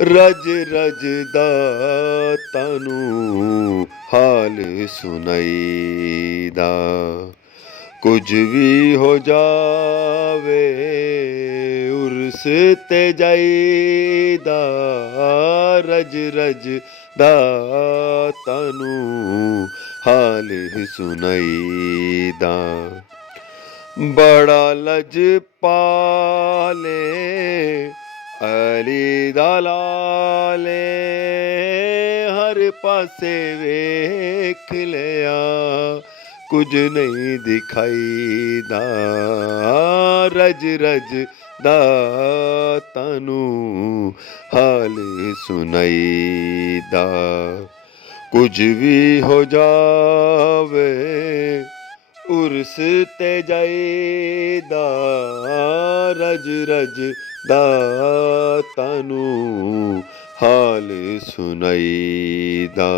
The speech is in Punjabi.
रज रज दाता ਨੂੰ ਹਾਲ ਸੁਣਾਈਦਾ। ਕੁਝ ਵੀ ਹੋ ਜਾਵੇ ਉਰਸ ਤੇ ਜਾਈਦਾ। ਰਜ ਰਜ ਦਾਤਾ ਨੂੰ ਹਾਲ ਸੁਣਾਈਦਾ। ਬੜਾ ਲਜਪਾਲੇ ਅਲੀ ਦਾ ਲਾਲੇ ਹਰ ਪਾਸੇ ਵੇਖ ਲਿਆ ਕੁਝ ਨਹੀਂ ਦਿਖਾਈਦਾ। ਰਜ ਰਜ ਦਾਤਾ ਨੂੰ ਹਾਲ ਸੁਣਾਈਦਾ। ਕੁਝ ਵੀ ਹੋ ਜਾਵੇ ਉਰਸ ਤੇ ਜਾਈਦਾ। ਰਜ ਰਜ ਦਾਤਾ ਨੂੰ ਹਾਲ ਸੁਣਾਈਦਾ।